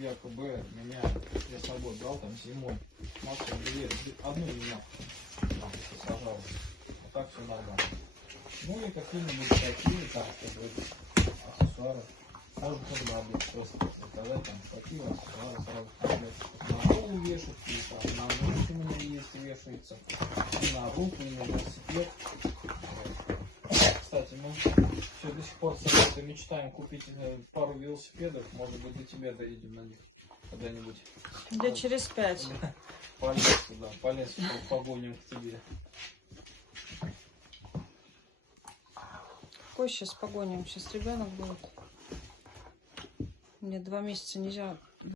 якобы меня, я с собой брал там зимой, максимум одну меня там сажал, а так все нормально. Ну и какие-нибудь такие, так сказать, аксессуары. Сразу тоже надо просто заказать там такие аксессуары, сразу на голову вешать, и там на грудь у меня есть вешается, и на руку, и на велосипед. Кстати, мы все до сих пор с собой мечтаем купить пару велосипедов, может быть, до тебя доедем на них когда-нибудь. Да через 5. По лесу погоним к тебе. Какой сейчас погоним? Сейчас ребенок будет. Мне 2 месяца нельзя